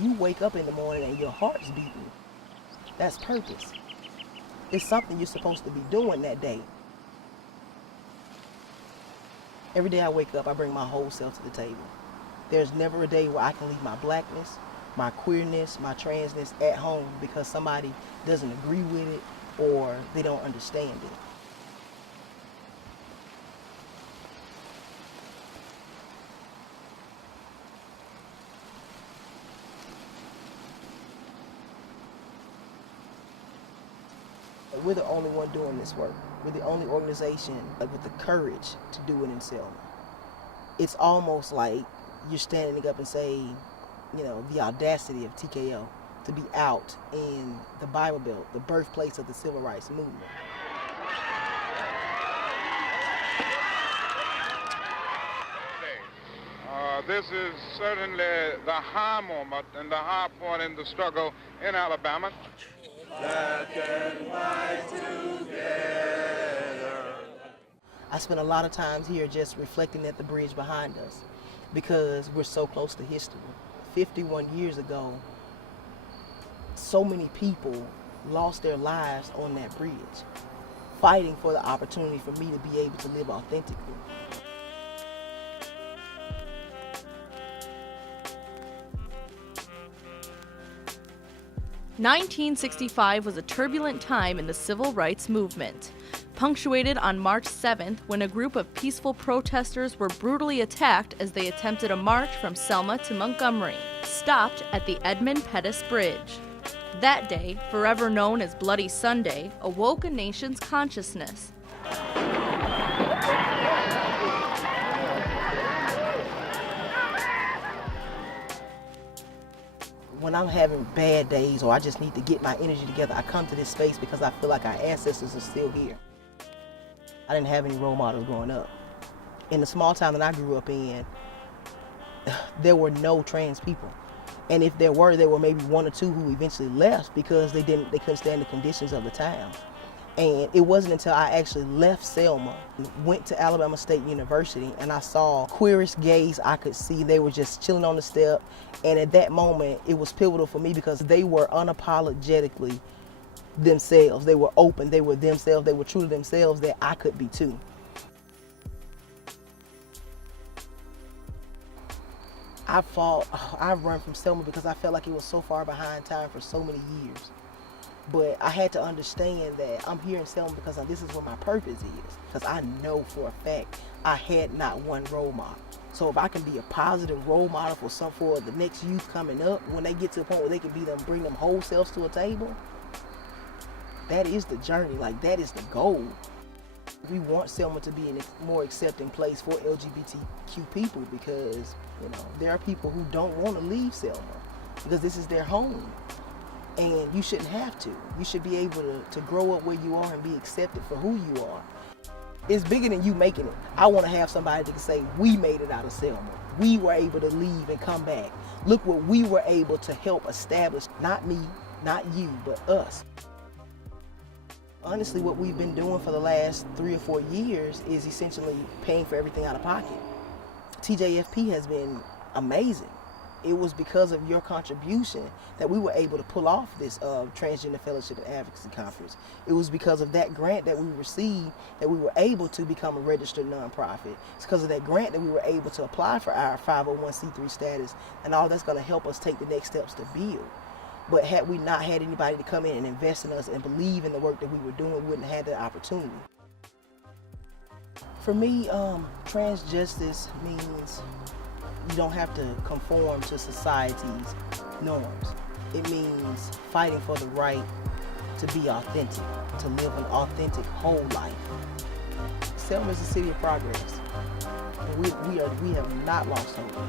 you wake up in the morning and your heart's beating, that's purpose. It's something you're supposed to be doing that day. Every day I wake up, I bring my whole self to the table. There's never a day where I can leave my blackness, my queerness, my transness at home because somebody doesn't agree with it or they don't understand it. We're the only one doing this work. We're the only organization with the courage to do it in Selma. It's almost like you're standing up and saying, you know, the audacity of TKO to be out in the Bible Belt, the birthplace of the civil rights movement. This is certainly the high moment and the high point in the struggle in Alabama. Black and white together. I spent a lot of times here just reflecting at the bridge behind us because we're so close to history. 51 years ago, so many people lost their lives on that bridge, fighting for the opportunity for me to be able to live authentically. "1965 was a turbulent time in the civil rights movement, punctuated on March 7th when a group of peaceful protesters were brutally attacked as they attempted a march from Selma to Montgomery, stopped at the Edmund Pettus Bridge. That day, forever known as Bloody Sunday, awoke a nation's consciousness. When I'm having bad days or I just need to get my energy together, I come to this space because I feel like our ancestors are still here. I didn't have any role models growing up. In the small town that I grew up in, there were no trans people. And if there were maybe one or two who eventually left because they couldn't stand the conditions of the town. And it wasn't until I actually left Selma, went to Alabama State University, and I saw queerest gays I could see. They were just chilling on the step. And at that moment, it was pivotal for me because they were unapologetically themselves. They were open, they were themselves, they were true to themselves that I could be too. I've run from Selma because I felt like it was so far behind time for so many years. But I had to understand that I'm here in Selma because this is what my purpose is. Because I know for a fact I had not one role model. So if I can be a positive role model for the next youth coming up, when they get to a point where they can bring them whole selves to a table, that is the journey. Like, that is the goal. We want Selma to be a more accepting place for LGBTQ people because, you know, there are people who don't want to leave Selma because this is their home. And you shouldn't have to. You should be able to grow up where you are and be accepted for who you are. It's bigger than you making it. I want to have somebody that can say, we made it out of Selma. We were able to leave and come back. Look what we were able to help establish, not me, not you, but us. Honestly, what we've been doing for the last 3 or 4 years is essentially paying for everything out of pocket. TJFP has been amazing. It was because of your contribution that we were able to pull off this Transgender Fellowship and Advocacy Conference. It was because of that grant that we received that we were able to become a registered nonprofit. It's because of that grant that we were able to apply for our 501c3 status, and all that's going to help us take the next steps to build. But had we not had anybody to come in and invest in us and believe in the work that we were doing, we wouldn't have had that opportunity. For me, trans justice means you don't have to conform to society's norms. It means fighting for the right to be authentic, to live an authentic whole life. Selma is a city of progress. And we have not lost hope.